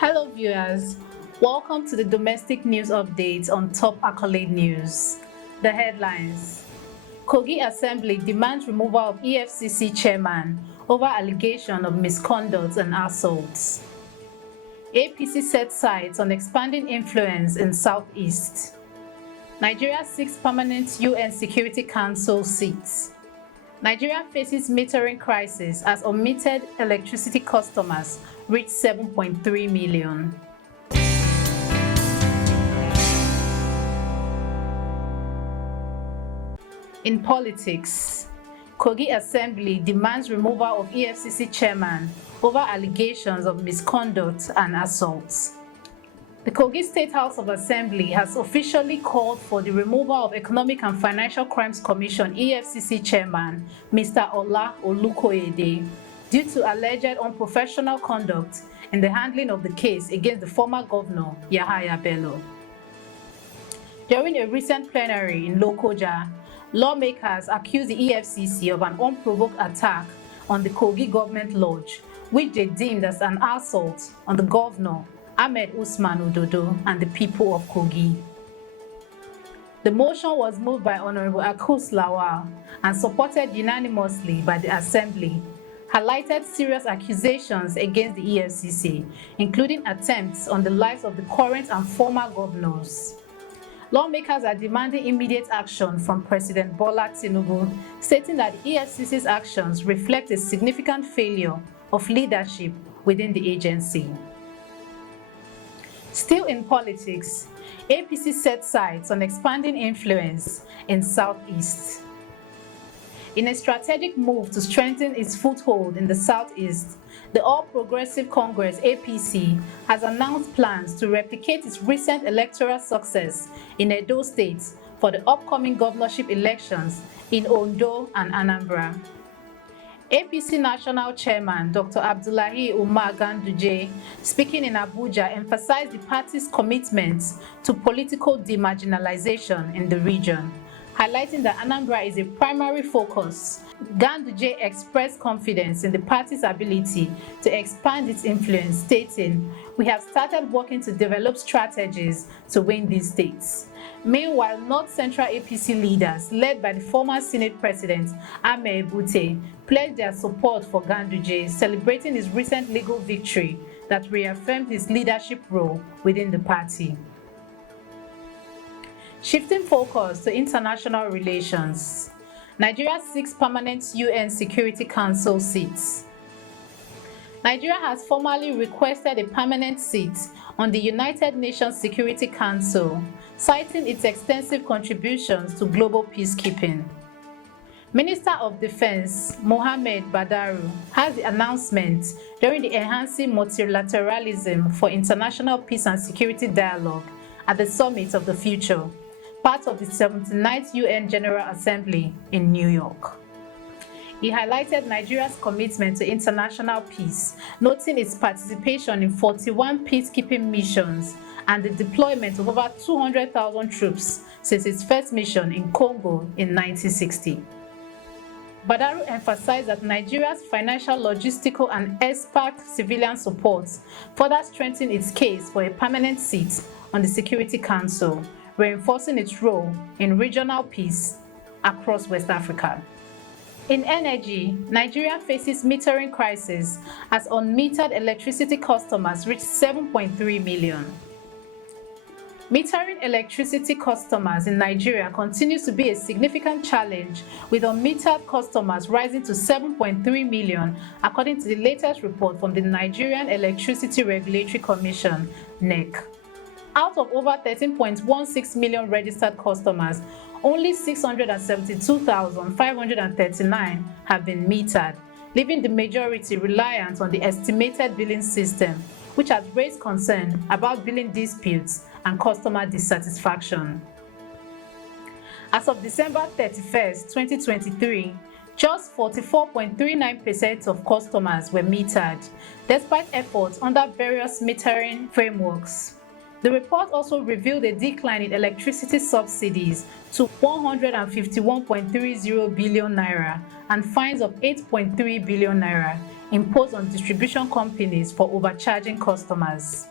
Hello viewers, welcome to the domestic news updates on Top Accolade News. The headlines: Kogi Assembly demands removal of EFCC Chairman over allegation of misconduct and assaults. APC sets sights on expanding influence in Southeast. Nigeria seeks permanent UN Security Council seats. Nigeria faces metering crisis as unmetered electricity customers reach 7.3 million. In politics, Kogi Assembly demands removal of EFCC chairman over allegations of misconduct and assaults. The Kogi State House of Assembly has officially called for the removal of Economic and Financial Crimes Commission EFCC chairman Mr. Ola Olu-Koye due to alleged unprofessional conduct in the handling of the case against the former Governor Yahaya Bello. During a recent plenary in Lokoja, lawmakers accused the EFCC of an unprovoked attack on the Kogi government lodge, which they deemed as an assault on the governor, Ahmed Usman Ododo, and the people of Kogi. The motion was moved by Honorable Akus Lawal and supported unanimously by the Assembly, highlighted serious accusations against the EFCC, including attempts on the lives of the current and former governors. Lawmakers are demanding immediate action from President Bola Tinubu, stating that the EFCC's actions reflect a significant failure of leadership within the agency. Still in politics, APC set sights on expanding influence in Southeast. In a strategic move to strengthen its foothold in the Southeast, the All Progressive Congress (APC) has announced plans to replicate its recent electoral success in Edo State for the upcoming governorship elections in Ondo and Anambra. APC National Chairman Dr. Abdullahi Umar Ganduje, speaking in Abuja, emphasized the party's commitment to political demarginalization in the region, highlighting that Anambra is a primary focus. Ganduje expressed confidence in the party's ability to expand its influence, stating, "We have started working to develop strategies to win these states." Meanwhile, North Central APC leaders, led by the former Senate President Ame Ebute, pledged their support for Ganduje, celebrating his recent legal victory that reaffirmed his leadership role within the party. Shifting focus to international relations, Nigeria seeks permanent UN Security Council seats. Nigeria has formally requested a permanent seat on the United Nations Security Council, citing its extensive contributions to global peacekeeping. Minister of Defense Mohammed Badaru has the announcement during the Enhancing Multilateralism for International Peace and Security Dialogue at the Summit of the Future, part of the 79th UN General Assembly in New York. He highlighted Nigeria's commitment to international peace, noting its participation in 41 peacekeeping missions and the deployment of over 200,000 troops since its first mission in Congo in 1960. Badaru emphasized that Nigeria's financial, logistical, and expert civilian support further strengthened its case for a permanent seat on the Security Council, reinforcing its role in regional peace across West Africa. In energy, Nigeria faces metering crisis as unmetered electricity customers reach 7.3 million. Metering electricity customers in Nigeria continues to be a significant challenge, with unmetered customers rising to 7.3 million, according to the latest report from the Nigerian Electricity Regulatory Commission (NERC). Out of over 13.16 million registered customers, only 672,539 have been metered, leaving the majority reliant on the estimated billing system, which has raised concern about billing disputes and customer dissatisfaction. As of December 31st, 2023, just 44.39% of customers were metered, despite efforts under various metering frameworks. The report also revealed a decline in electricity subsidies to 151.30 billion naira and fines of 8.3 billion naira imposed on distribution companies for overcharging customers.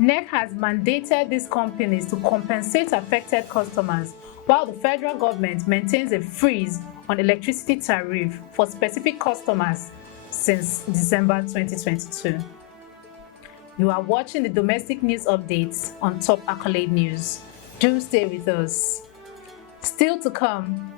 NERC has mandated these companies to compensate affected customers, while the federal government maintains a freeze on electricity tariff for specific customers since December 2022. You are watching the domestic news updates on Top Accolade News. Do stay with us. Still to come.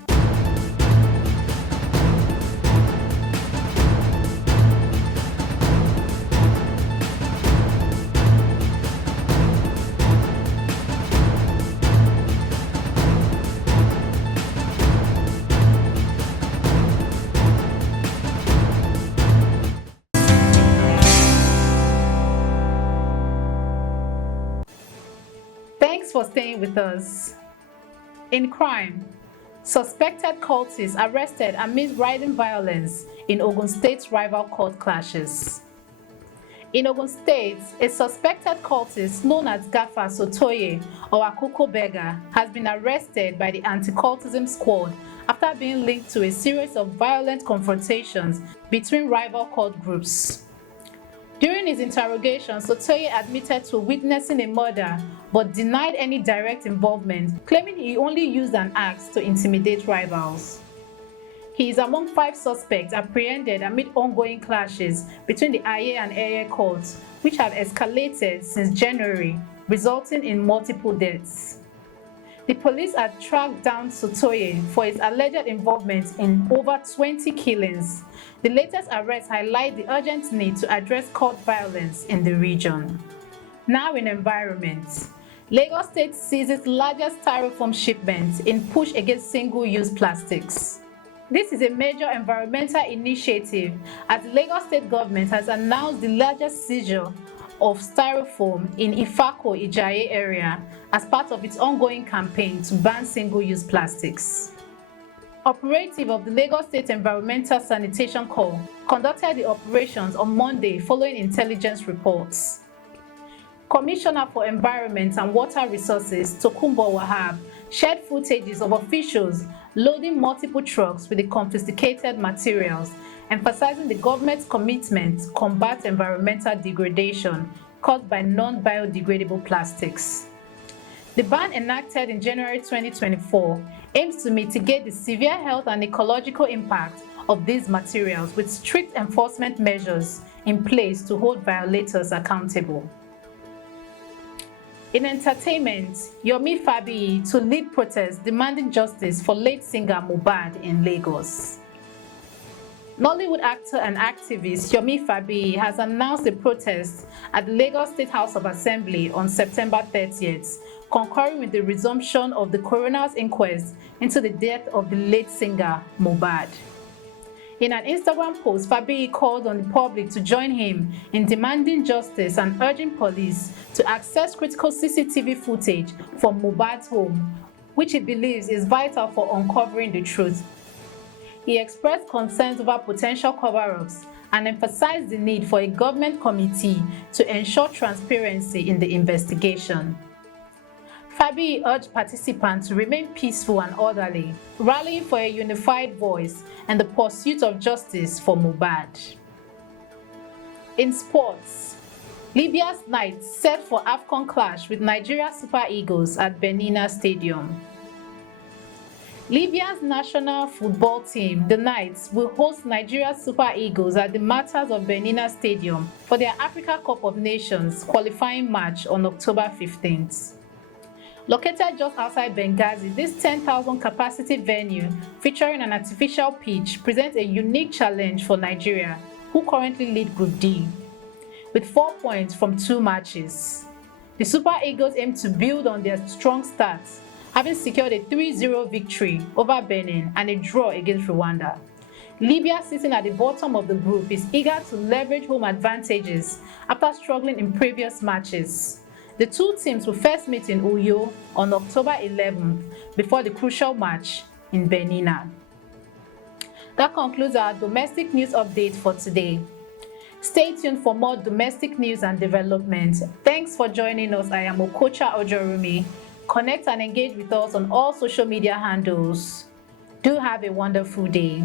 Thanks for staying with us. In crime, suspected cultists arrested amid rising violence in Ogun State's rival court clashes. In Ogun State, a suspected cultist known as Gafarsotoye or Akuko Berger has been arrested by the Anti-Cultism Squad after being linked to a series of violent confrontations between rival cult groups. During his interrogation, Sotoye admitted to witnessing a murder but denied any direct involvement, claiming he only used an axe to intimidate rivals. He is among 5 suspects apprehended amid ongoing clashes between the Aye and Eye courts, which have escalated since January, resulting in multiple deaths. The police had tracked down Sotoye for his alleged involvement in over 20 killings. The latest arrests highlight the urgent need to address cult violence in the region. Now in environment, Lagos State sees its largest styrofoam shipment in push against single-use plastics. This is a major environmental initiative as the Lagos State government has announced the largest seizure of styrofoam in Ifako Ijaye area as part of its ongoing campaign to ban single-use plastics. Operative of the Lagos State Environmental Sanitation Corps conducted the operations on Monday following intelligence reports. Commissioner for Environment and Water Resources Tokunbo Wahab shared footages of officials loading multiple trucks with the confiscated materials, emphasizing the government's commitment to combat environmental degradation caused by non-biodegradable plastics. The ban enacted in January 2024 aims to mitigate the severe health and ecological impact of these materials with strict enforcement measures in place to hold violators accountable. In entertainment, Yomi Fabiyi to lead protests demanding justice for late singer Mohbad in Lagos. Nollywood actor and activist Yomi Fabiyi has announced a protest at the Lagos State House of Assembly on September 30th, concurring with the resumption of the coroner's inquest into the death of the late singer Mohbad. In an Instagram post, Fabiyi called on the public to join him in demanding justice and urging police to access critical CCTV footage from Mohbad's home, which he believes is vital for uncovering the truth. He expressed concerns over potential cover-ups and emphasized the need for a government committee to ensure transparency in the investigation. Fabiyi urged participants to remain peaceful and orderly, rallying for a unified voice and the pursuit of justice for Mohbad. In sports, Libya's Knights set for AFCON clash with Nigeria Super Eagles at Benina Stadium. Libya's national football team, the Knights, will host Nigeria's Super Eagles at the Martyrs of Benina Stadium for their Africa Cup of Nations qualifying match on October 15th. Located just outside Benghazi, this 10,000 capacity venue featuring an artificial pitch presents a unique challenge for Nigeria, who currently lead Group D, with 4 points from 2 matches. The Super Eagles aim to build on their strong start, having secured a 3-0 victory over Benin and a draw against Rwanda. Libya, sitting at the bottom of the group, is eager to leverage home advantages after struggling in previous matches. The two teams will first meet in Uyo on October 11th before the crucial match in Benina. That concludes our domestic news update for today. Stay tuned for more domestic news and development. Thanks for joining us. I am Okocha Ojorumi. Connect and engage with us on all social media handles. Do have a wonderful day.